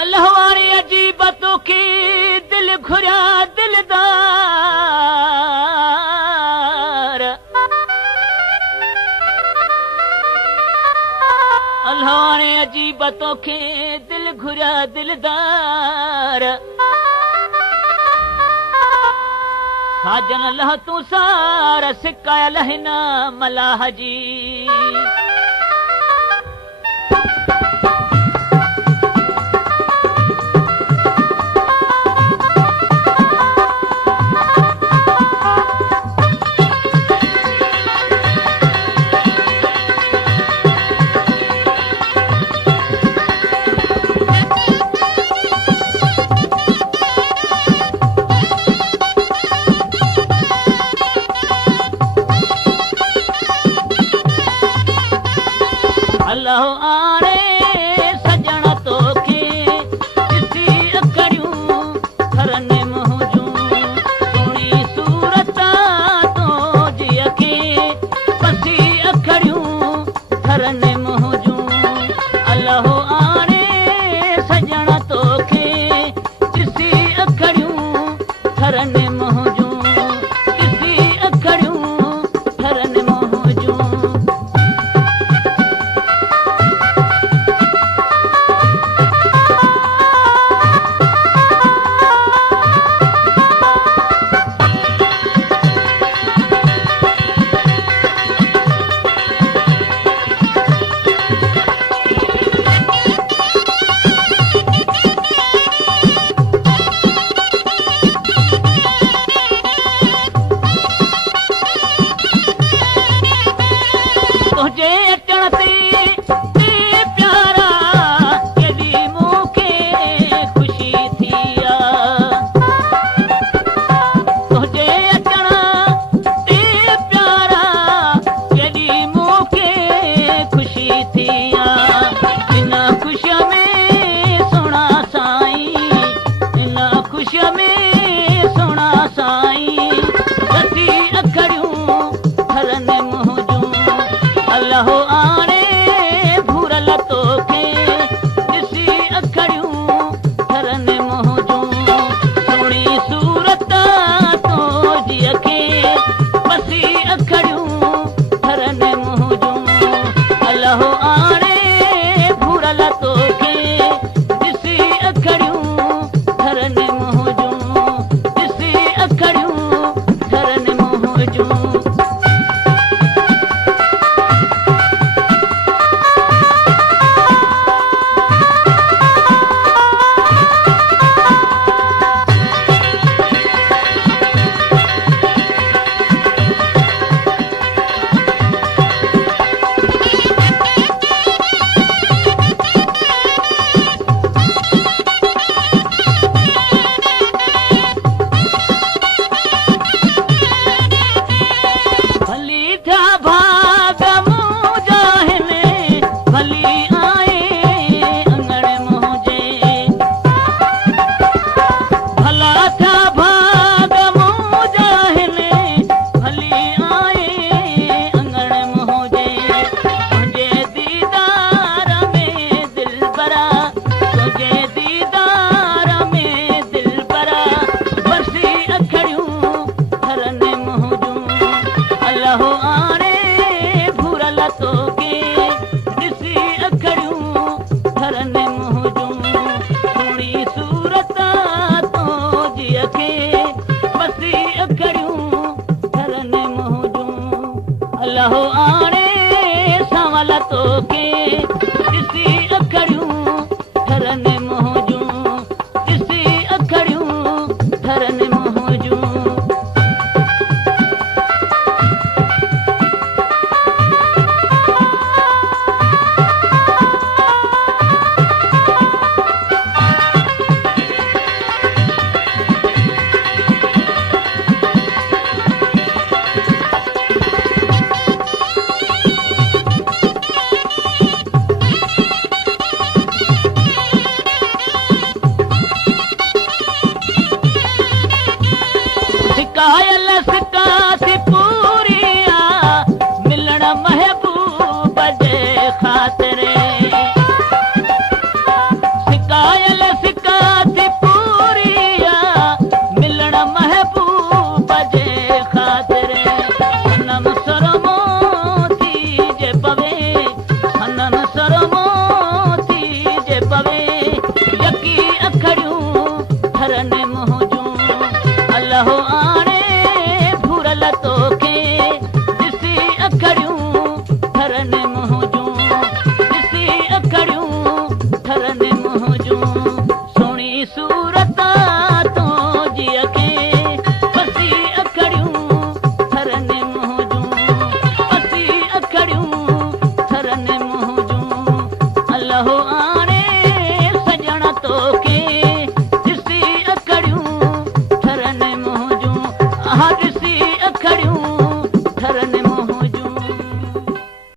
अल्लाह वारे अजीब तोखे दिल घुरिया दिलदार अल्लाह वारे अजीब तोखे दिल घुरिया दिलदार साजन अल्लाह तू सार सिका लहना मलाह जी अल्लाह आणे सजण तोखे ॾिसी अखड़ियूं थरने मुंहिंजूं सुहिणी सूरत तो जी खे पसी अखड़ियूं थरने मुंहिंजूं अल्लाह आणे सजण तोखे ॾिसी अखड़ियूं थरने मुंहिंजूं ॾिसी अखड़ियूं थरने मुंहिंजूं तुझे अचण ते प्यारा केॾी मूंखे ख़ुशी थी तुझे अचण ते प्यारा केॾी मूंखे ख़ुशी थी इन ख़ुशीअ में सुहिणा साईं इन ख़ुशीअ में सुहिणा साईं रसी अखड़ियूं थरने मुंहिंजूं अल्लाह आणे भूरल तोखे ॾिसी अखड़ियूं थरने मुंहिंजूं सुहिणी सूरत तो जी खे पसी अखड़ियूं थरने मुंहिंजूं अल्लाह आणे भूरल तोखे ॾिसी अखड़ियूं थरने मुंहिंजूं ॾिसी अखड़ियूं थरने मुंहिंजूं भली था भाग मुंहिंजा हिन भली आए अंगण मुंहिंजे भला था भाग मुंहिंजा हिन भली आए अंगण मुंहिंजे तुंहिंजे दीदार में दिलबरा तुंहिंजे दीदार में दिलबरा बरसी अखड़ियूं थरने मुंहिंजूं अल्लाह आणे भूरल तोखे ॾिसी अखड़ियूं थरने मुंहिंजूं सुहिणी सूरत तो जी खे पसी अखड़ियूं थरने मुंहिंजूं अल्लाह आणे संवल तोखे ॾिसी अखड़ियूं थरने मुंहिंजूं ॾिसी अखड़ियूं थरने मुंहिंजूं लहो आणे सजण तोखे ॾिसी अखड़ियूं थरनि मुंहिंजूं हा ॾिसी अखड़ियूं